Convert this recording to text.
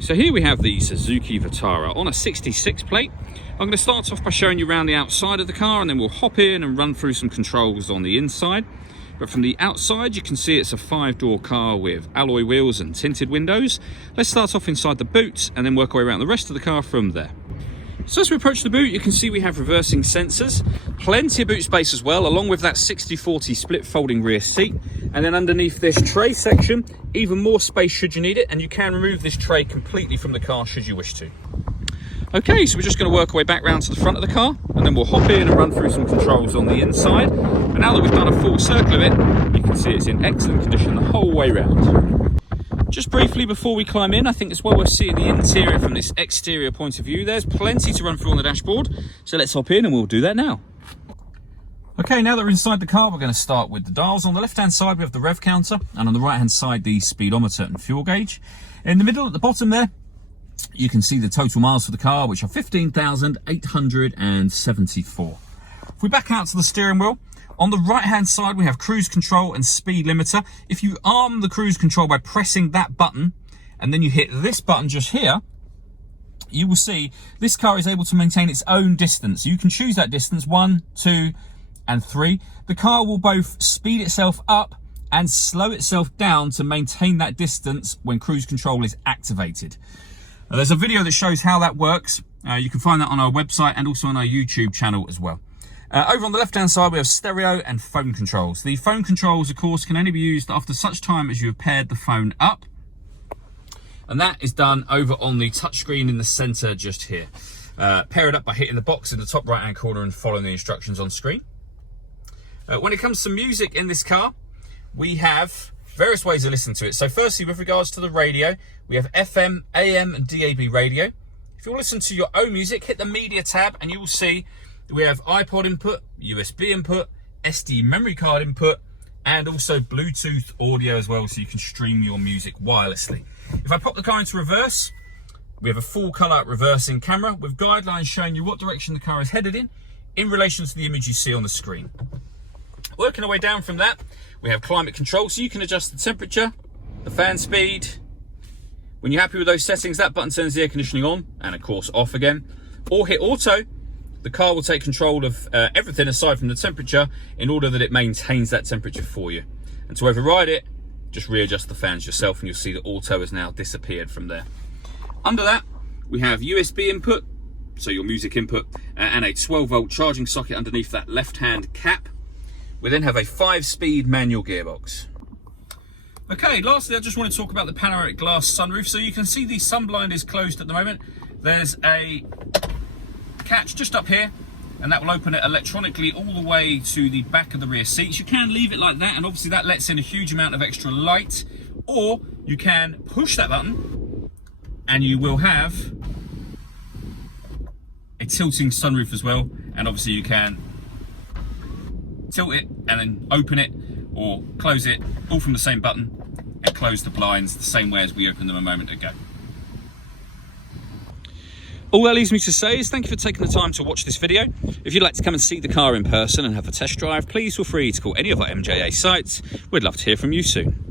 So here we have the Suzuki Vitara on a 66 plate. I'm going to start off by showing you around the outside of the car, and then we'll hop in and run through some controls on the inside. But from the outside, you can see it's a 5-door car with alloy wheels and tinted windows. Let's start off inside the boot and then work our way around the rest of the car from there. So as we approach the boot, you can see we have reversing sensors, plenty of boot space as well, along with that 60/40 split folding rear seat. And then underneath this tray section, even more space should you need it, and you can remove this tray completely from the car should you wish to. Okay, so we're just going to work our way back round to the front of the car, and then we'll hop in and run through some controls on the inside. And now that we've done a full circle of it, you can see it's in excellent condition the whole way round. Just briefly before we climb in, I think it's well worth seeing the interior from this exterior point of view. There's plenty to run through on the dashboard, so let's hop in and we'll do that now. Okay, now that we're inside the car, we're going to start with the dials. On the left-hand side, we have the rev counter, and on the right-hand side, the speedometer and fuel gauge. In the middle, at the bottom there, you can see the total miles for the car, which are 15,874. If we back out to the steering wheel, on the right-hand side, we have cruise control and speed limiter. If you arm the cruise control by pressing that button, and then you hit this button just here, you will see this car is able to maintain its own distance. You can choose that distance, 1, 2, and 3. The car will both speed itself up and slow itself down to maintain that distance when cruise control is activated. Now, there's a video that shows how that works. You can find that on our website and also on our YouTube channel as well. Over on the left-hand side, we have stereo and phone controls. The phone controls, of course, can only be used after such time as you have paired the phone up. And that is done over on the touchscreen in the center just here. Pair it up by hitting the box in the top right-hand corner and following the instructions on screen. When it comes to music in this car, we have various ways to listen to it. So firstly, with regards to the radio, we have FM, AM, and DAB radio. If you listen to your own music, hit the media tab and you will see we have iPod input, USB input, SD memory card input, and also Bluetooth audio as well, so you can stream your music wirelessly. If I pop the car into reverse, we have a full color reversing camera with guidelines showing you what direction the car is headed in relation to the image you see on the screen. Working our way down from that, we have climate control, so you can adjust the temperature, the fan speed. When you're happy with those settings, that button turns the air conditioning on and of course off again. Or hit auto. The car will take control of everything aside from the temperature in order that it maintains that temperature for you. And to override it, just readjust the fans yourself and you'll see that auto has now disappeared from there. Under that, we have USB input, so your music input, and a 12-volt charging socket underneath that left-hand cap. We then have a 5-speed manual gearbox. Okay, lastly, I just want to talk about the panoramic glass sunroof. So you can see the sunblind is closed at the moment. There's a catch just up here, and that will open it electronically all the way to the back of the rear seats. You can leave it like that, and obviously that lets in a huge amount of extra light, or you can push that button and you will have a tilting sunroof as well, and obviously you can tilt it and then open it or close it all from the same button, and close the blinds the same way as we opened them a moment ago. All that leaves me to say is thank you for taking the time to watch this video. If you'd like to come and see the car in person and have a test drive, please feel free to call any of our MJA sites. We'd love to hear from you soon.